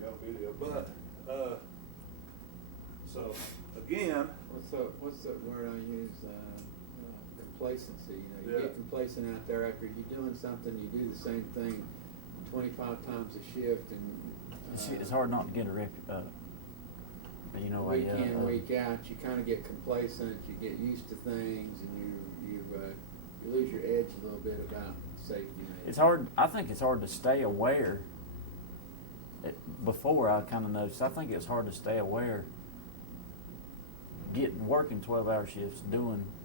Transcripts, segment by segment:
video, but, so, again, What's the word I use, complacency, you know, you Yeah. get complacent out there after you're doing something, you do the same thing 25 times a shift and. It's hard not to get a you know, Week in, week out, you kinda get complacent, you get used to things, and you lose your edge a little bit about safety net. It's hard. I think it's hard to stay aware. Before I kind of noticed, I think it's hard to stay aware. Working 12-hour shifts,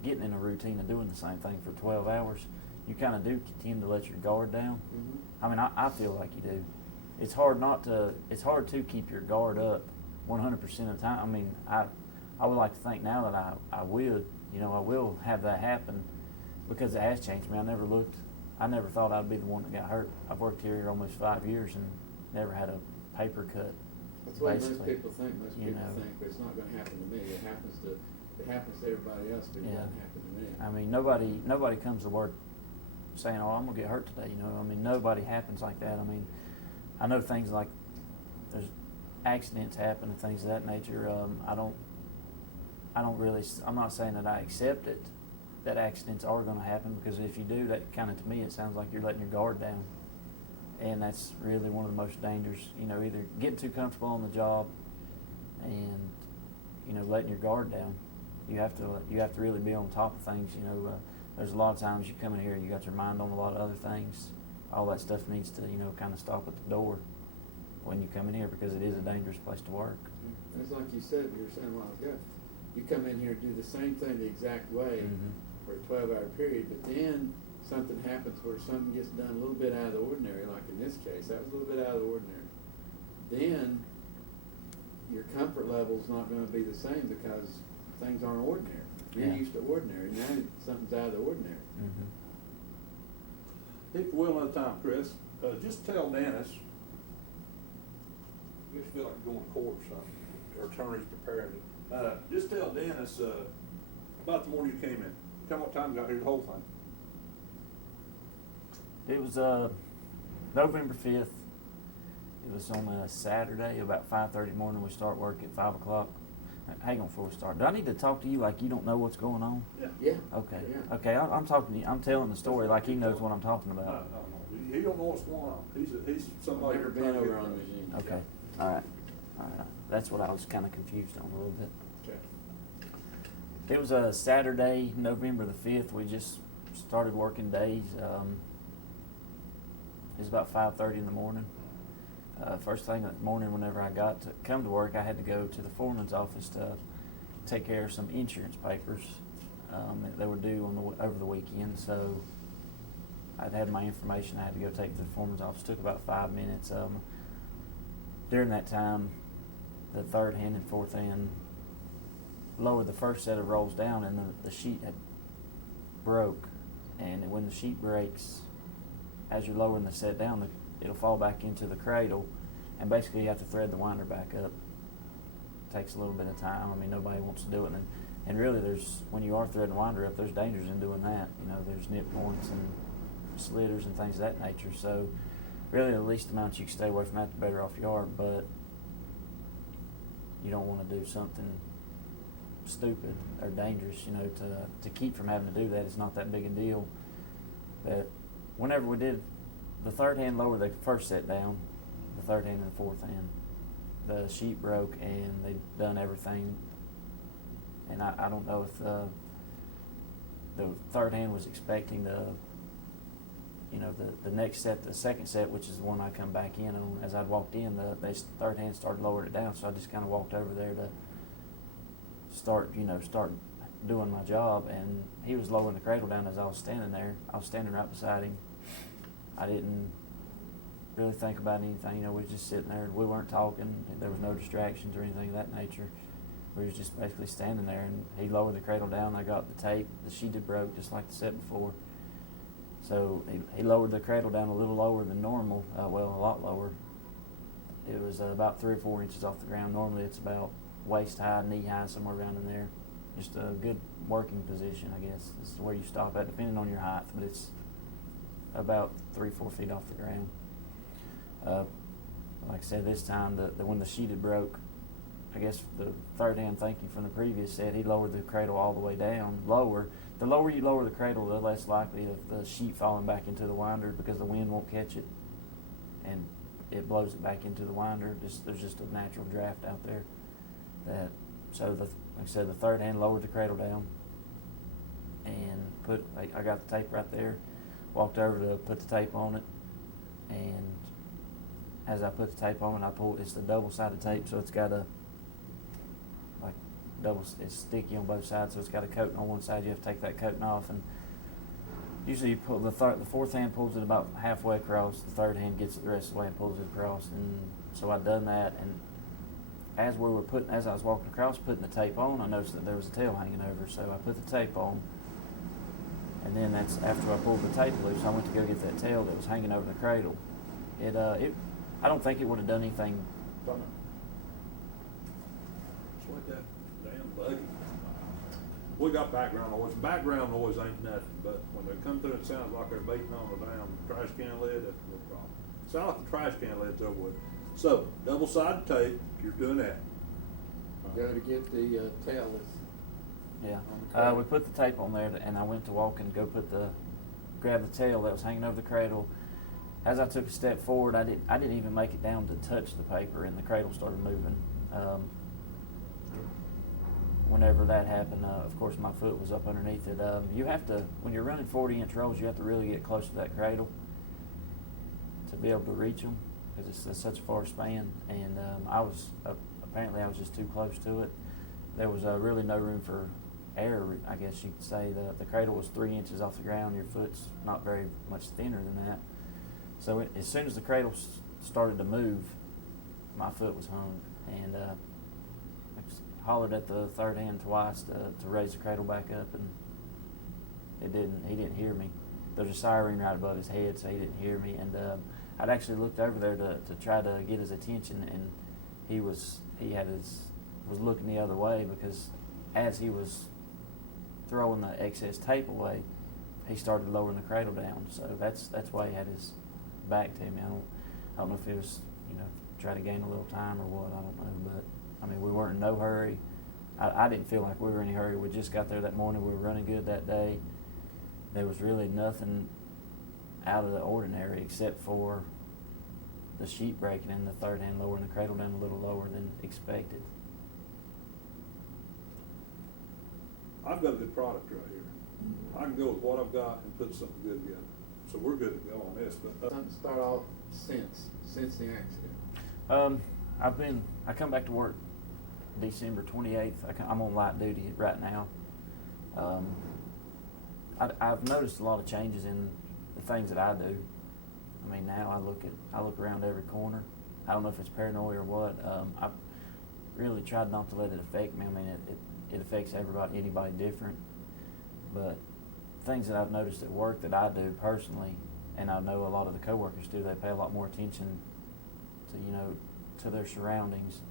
getting in a routine of doing the same thing for 12 hours, you kind of do tend to let your guard down. Mm-hmm. I mean, I feel like you do. It's hard to keep your guard up 100% of the time. I mean, I would like to think now that I will have that happen, because it has changed me. I never thought I'd be the one that got hurt. I've worked here almost 5 years and never had a paper cut. That's what most basically. people think. Most You people know. think, but it's not going to happen to me. It happens to everybody else, but it Yeah. doesn't happen to me. I mean, nobody comes to work saying, "Oh, I'm gonna get hurt today." You know, I mean, nobody happens like that. I mean, I know things like there's accidents happen and things of that nature. I'm not saying that I accept it, that accidents are going to happen, because if you do, that kind of, to me, it sounds like you're letting your guard down. And that's really one of the most dangerous, you know, either getting too comfortable on the job and, you know, letting your guard down. You have to really be on top of things, you know. There's a lot of times you come in here, you got your mind on a lot of other things. All that stuff needs to, you know, kind of stop at the door when you come in here, because it is a dangerous place to work. And it's like you said, you were saying a while ago, you come in here and do the same thing the exact way for a 12-hour period, but then something happens where something gets done a little bit out of the ordinary, like in this case, that was a little bit out of the ordinary. Then your comfort level is not going to be the same, because things aren't ordinary. You're Yeah. used to ordinary. Now something's out of the ordinary. if you will, another time, Chris, just tell Dennis, I guess you feel like you're going to court or something, or attorney's preparing you. Just tell Dennis, about the morning you came in. Tell him what time you got here, the whole thing. It was November 5th. It was on a Saturday, about 5:30 in the morning. We start work at 5 o'clock. Hang on before we start. Do I need to talk to you like you don't know what's going on? Yeah. Yeah. Okay. Yeah. Okay, I'm talking to you. I'm telling the story like he knows what I'm talking No, about. he don't know what's going on. He's somebody. I've never been over on the machine. Okay. All right. That's what I was kind of confused on a little bit. Okay. It was a Saturday, November the 5th. We just started working days. It was about 5:30 in the morning. First thing that morning, whenever I got to come to work, I had to go to the foreman's office to take care of some insurance papers that were due over the weekend. So I'd had my information. I had to go take to the foreman's office. It took about 5 minutes. During that time, the third hand and fourth hand lowered the first set of rolls down, and the sheet had broke. And when the sheet breaks, as you're lowering the set down, it'll fall back into the cradle, and basically you have to thread the winder back up. It takes a little bit of time. I mean, nobody wants to do it, and really, when you are threading the winder up, there's dangers in doing that. You know, there's nip points and slitters and things of that nature. So, really, the least amount you can stay away from that, the better off you are. But you don't want to do something stupid or dangerous, you know, to keep from having to do that. It's not that big a deal. But whenever we did the third hand lower the first set down, the third hand and the fourth hand, the sheet broke, and they'd done everything. And I don't know if the third hand was expecting the next set, the second set, which is the one I come back in on. As I walked in, the third hand started lowering it down, so I just kind of walked over there to start doing my job. And he was lowering the cradle down as I was standing there. I was standing right beside him. I didn't really think about anything. You know, we were just sitting there. We weren't talking. There was no distractions or anything of that nature. We was just basically standing there, and he lowered the cradle down. I got the tape. The sheet had broke just like the set before. So he lowered the cradle down a little lower than normal. A lot lower. It was about 3 or 4 inches off the ground. Normally it's about waist high, knee high, somewhere around in there. Just a good working position, I guess. This is where you stop at, depending on your height, but it's about 3 or 4 feet off the ground. like I said, this time, when the sheet had broke, I guess the third hand thinking from the previous set, he lowered the cradle all the way down, lower. The lower you lower the cradle, the less likely of the sheet falling back into the winder because the wind won't catch it, and it blows it back into the winder. There's just a natural draft out there. Like I said, the third hand lowered the cradle down, and I got the tape right there. Walked over to put the tape on it, and as I put the tape on it, I pulled. It's the double-sided tape, so it's got it's sticky on both sides, so it's got a coating on one side. You have to take that coating off, and usually you pull the fourth hand pulls it about halfway across. The third hand gets it the rest of the way and pulls it across. And so I done that, and as I was walking across putting the tape on, I noticed that there was a tail hanging over. So I put the tape on, and then that's after I pulled the tape loose. I went to go get that tail that was hanging over the cradle. I don't think it would have done anything. It's like that damn buggy. We got background noise. Background noise ain't nothing, but when they come through, it sounds like they're beating on the damn trash can lid. That's no problem. Sounds like the trash can lid's over with. So, double-sided tape, you're doing that. Go to get the tail. Yeah. We put the tape on there, and I went to walk and go grab the tail that was hanging over the cradle. As I took a step forward, I didn't even make it down to touch the paper, and the cradle started moving. Whenever that happened, of course, my foot was up underneath it. You have to, when you're running 40-inch rolls, you have to really get close to that cradle to be able to reach them, because it's such a far span. And apparently I was just too close to it. There was really no room for air, I guess you could say. The cradle was 3 inches off the ground. Your foot's not very much thinner than that. So as soon as the cradle started to move, my foot was hung, and I hollered at the third hand twice to raise the cradle back up, and he didn't hear me. There's a siren right above his head, so he didn't hear me. And I'd actually looked over there to try to get his attention, and he was looking the other way, because as he was throwing the excess tape away, he started lowering the cradle down. So that's why he had his back to me. I don't know if he was, try to gain a little time or what, I don't know. But I mean, we weren't in no hurry. I didn't feel like we were in any hurry. We just got there that morning. We were running good that day. There was really nothing out of the ordinary except for the sheet breaking and the third hand lowering the cradle down a little lower than expected. I've got a good product right here. I can go with what I've got and put something good together. So we're good to go on this. But Something to start off since the accident. I come back to work December 28th. I'm on light duty right now. I've noticed a lot of changes in the things that I do. I mean, now I look around every corner. I don't know if it's paranoia or what. I've really tried not to let it affect me. I mean, it affects anybody different. But things that I've noticed at work that I do personally, and I know a lot of the coworkers do, they pay a lot more attention to their surroundings,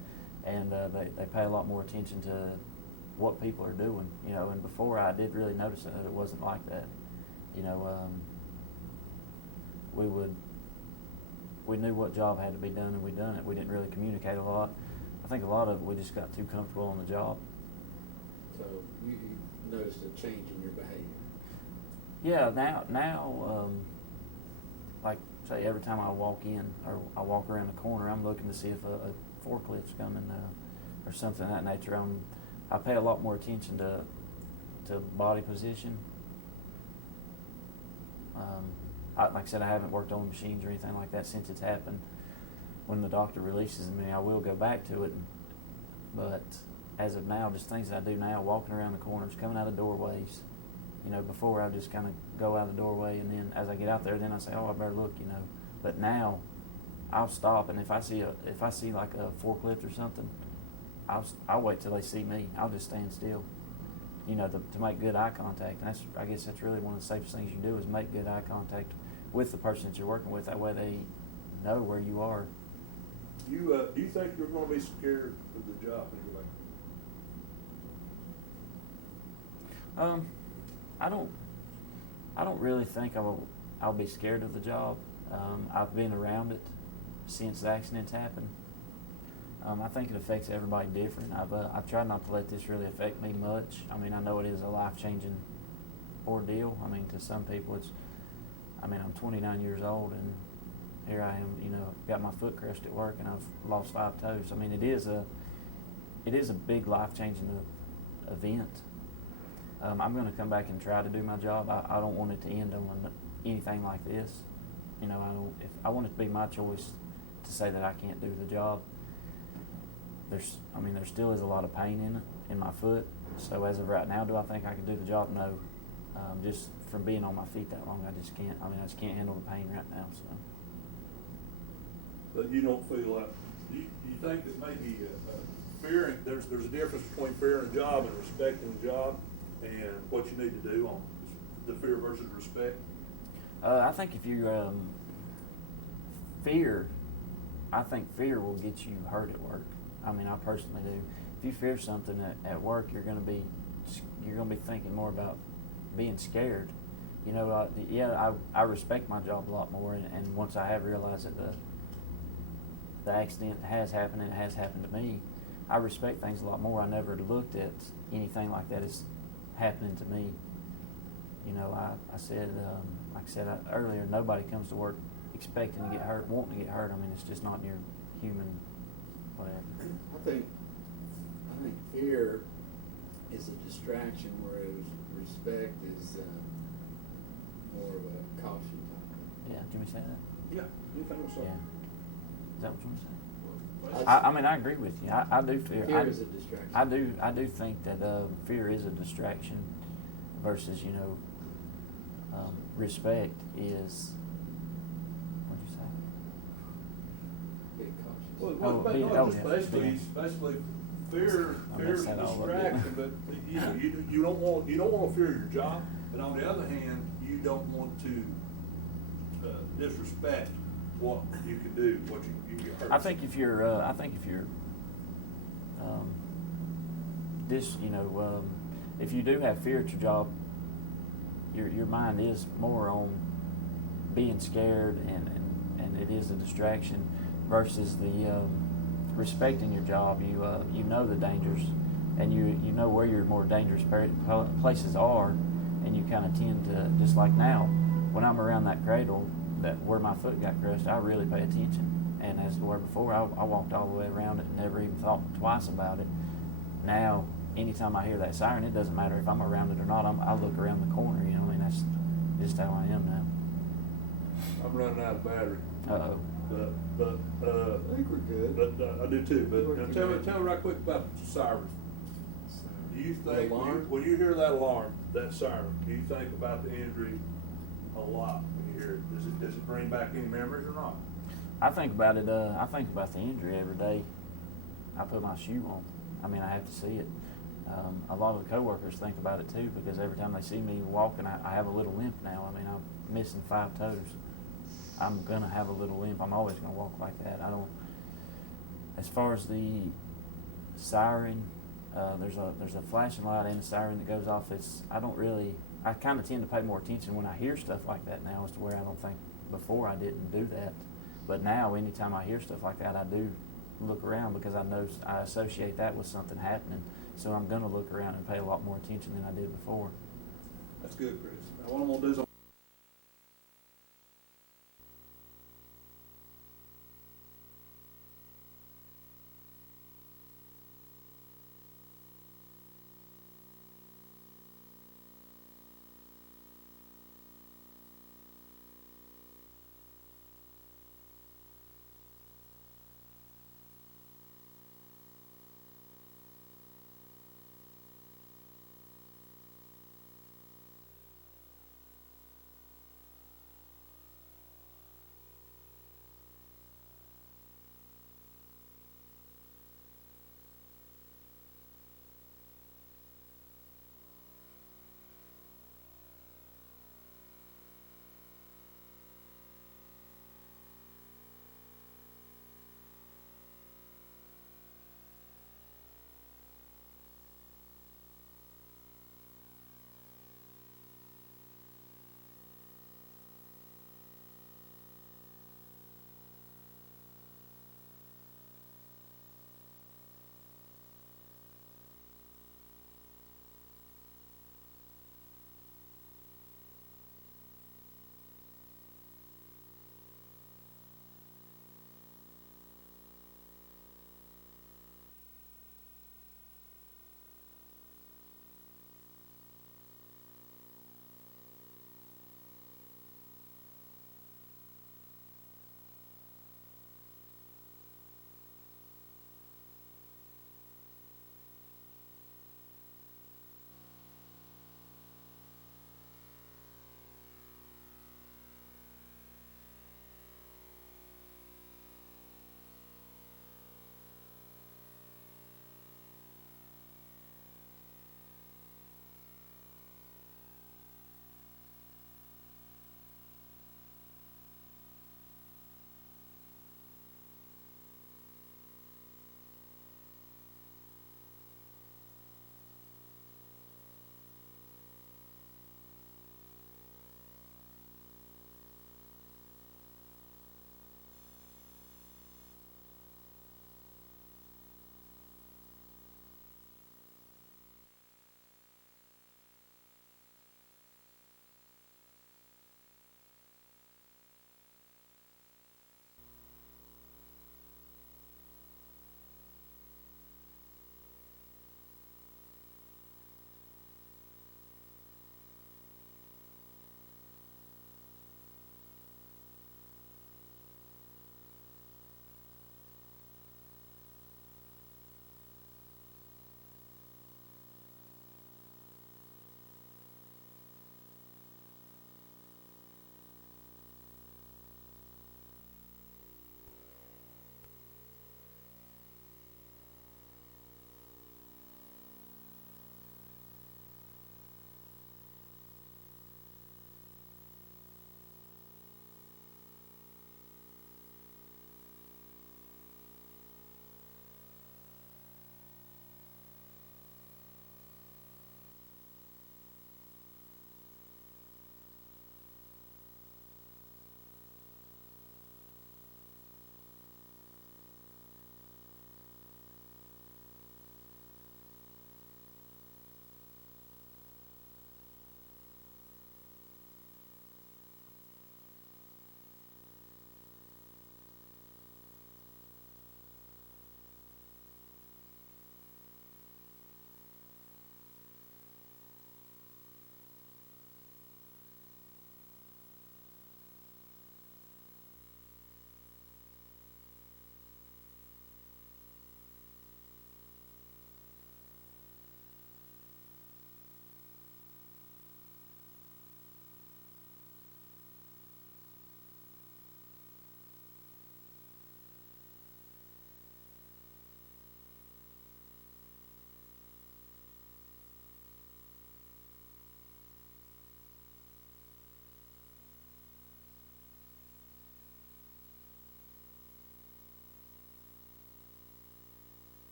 and they pay a lot more attention to what people are doing, and before I did really notice that it wasn't like that. We knew what job had to be done, and we done it. We didn't really communicate a lot. I think a lot of it, we just got too comfortable on the job. So you noticed a change in your behavior. Yeah, now, like say every time I walk in or I walk around the corner, I'm looking to see if a forklift's coming or something of that nature. I pay a lot more attention to body position. Like I said, I haven't worked on machines or anything like that since it's happened. When the doctor releases me, I will go back to it. But as of now, just things that I do now, walking around the corners, coming out of doorways. Before I just kind of go out the doorway, and then as I get out there, then I say, oh, I better look, But now, I'll stop, and if I see like a forklift or something, I'll wait till they see me. I'll just stand still, to make good eye contact. And I guess that's really one of the safest things you can do is make good eye contact with the person that you're working with. That way they know where you are. do you think you're going to be scared of the job when you're like? I don't really think I'll be scared of the job. I've been around it. since the accidents happened. I think it affects everybody different. I've tried not to let this really affect me much. I mean, I know it is a life-changing ordeal. I mean, to some people, I'm 29 years old, and here I am, got my foot crushed at work, and I've lost 5 toes. I mean, it is a big life-changing event. I'm going to come back and try to do my job. I don't want it to end on anything like this. If I want it to be my choice to say that I can't do the job. There still is a lot of pain in my foot. So as of right now, do I think I can do the job? No. Just from being on my feet that long, I just can't. I just can't handle the pain right now. So. But you don't feel like, you think that maybe fearing, there's a difference between fearing a job and respecting the job, and what you need to do on the fear versus respect? I think if you I think fear will get you hurt at work. I personally do. If you fear something at work, you're going to be thinking more about being scared. I respect my job a lot more, and once I have realized that the accident has happened and it has happened to me, I respect things a lot more. I never looked at anything like that as happening to me. I said, like I said earlier, nobody comes to work expecting to get hurt, wanting to get hurt. It's just not in your human whatever. I think fear is a distraction, whereas respect is more of a caution type. Yeah, can we say that? Yeah, you think so? Yeah. Is that what you want to say? Well, I agree with you. I do fear. Fear is a distraction. I do think that fear is a distraction versus, respect is, what'd you say? Being cautious. Well, Oh, yeah, no, just yeah. basically, fear I is messed a that all up, distraction, but you don't want to fear your job, but on the other hand, you don't want to disrespect what you can do, what you get hurt. I think if you're if you do have fear at your job, your mind is more on being scared, and it is a distraction versus the respecting your job. You know the dangers, and you know where your more dangerous places are, and you kind of tend to, just like now, when I'm around that cradle, where my foot got crushed, I really pay attention. And as to where before, I walked all the way around it and never even thought twice about it. Now, anytime I hear that siren, it doesn't matter if I'm around it or not. I look around the corner. That's just how I am now. I'm running out of battery. Uh-oh. But I think we're good. But I do too. But now tell me right quick about the siren. Do you think alarm? when you hear that alarm, that siren, do you think about the injury a lot when you hear it? Does it bring back any memories or not? I think about it. I think about the injury every day. I put my shoe on. I have to see it. A lot of the coworkers think about it too, because every time they see me walking, I have a little limp now. I'm missing 5 toes. I'm gonna have a little limp. I'm always gonna walk like that. As far as the siren, there's a flashing light and a siren that goes off. I kind of tend to pay more attention when I hear stuff like that now, as to where I don't think before I didn't do that. But now, anytime I hear stuff like that, I do look around, because I associate that with something happening. So I'm going to look around and pay a lot more attention than I did before. That's good, Chris. Now what I'm gonna do is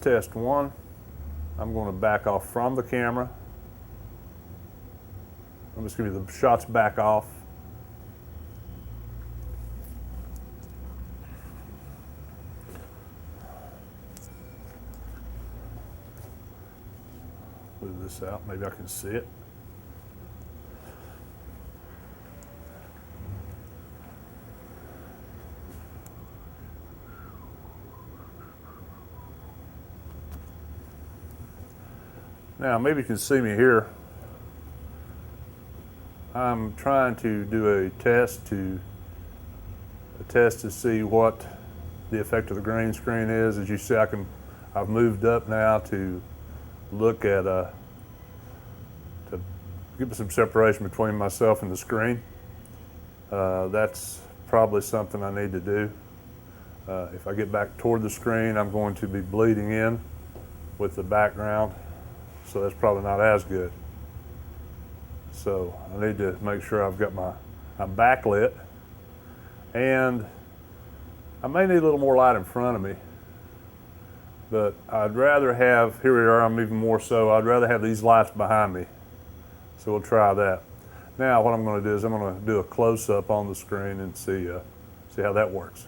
Test one. I'm going to back off from the camera. I'm just giving you the shots back off. Move this out, maybe I can see it. Now, maybe you can see me here. I'm trying to do a test to see what the effect of the green screen is. As you see, I've moved up now to look at to give some separation between myself and the screen. That's probably something I need to do. If I get back toward the screen, I'm going to be bleeding in with the background, so that's probably not as good. So I need to make sure I've got I'm backlit, and I may need a little more light in front of me, but I'd rather have, here we are, I'm even more so, I'd rather have these lights behind me. So we'll try that. Now what I'm going to do is I'm going to do a close-up on the screen and see how that works.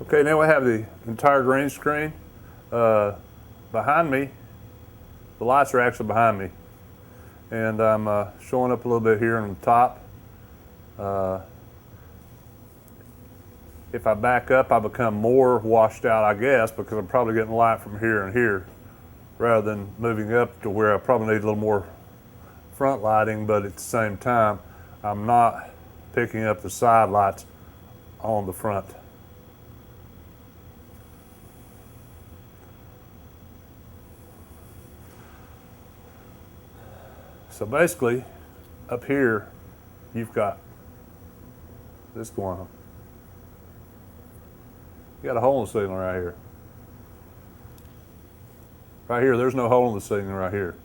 Okay, now we have the entire green screen. Behind me, the lights are actually behind me. And I'm showing up a little bit here on the top. If I back up, I become more washed out, I guess, because I'm probably getting light from here and here, rather than moving up to where I probably need a little more front lighting, but at the same time, I'm not picking up the side lights on the front. So basically, up here, you've got this going on. You got a hole in the ceiling right here. Right here, there's no hole in the ceiling right here.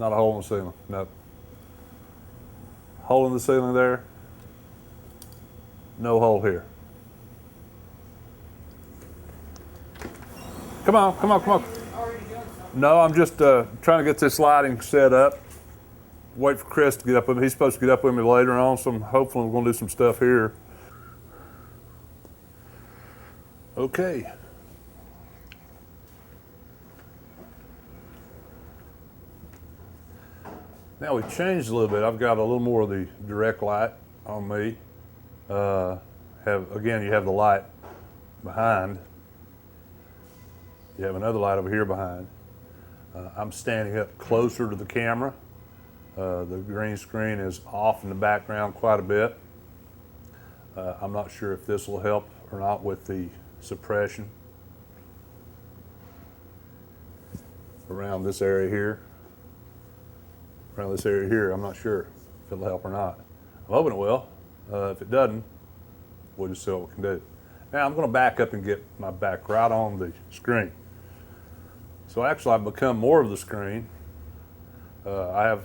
Not a hole in the ceiling, nope. Hole in the ceiling there, no hole here. Come on, come on, come on. No, I'm just trying to get this lighting set up. Wait for Chris to get up with me. He's supposed to get up with me later on, so hopefully we're going to do some stuff here. Okay. Now we've changed a little bit. I've got a little more of the direct light on me. Again, you have the light behind. You have another light over here behind. I'm standing up closer to the camera. The green screen is off in the background quite a bit. I'm not sure if this will help or not with the suppression around this area here. Around this area here, I'm not sure if it'll help or not. I'm hoping it will. If it doesn't, we'll just see what we can do. Now I'm going to back up and get my back right on the screen. So actually I've become more of the screen. I'm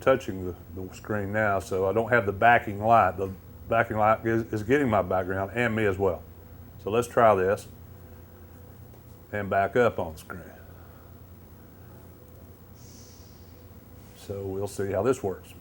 touching the screen now, so I don't have the backing light. The backing light is getting my background and me as well. So let's try this and back up on the screen. So we'll see how this works.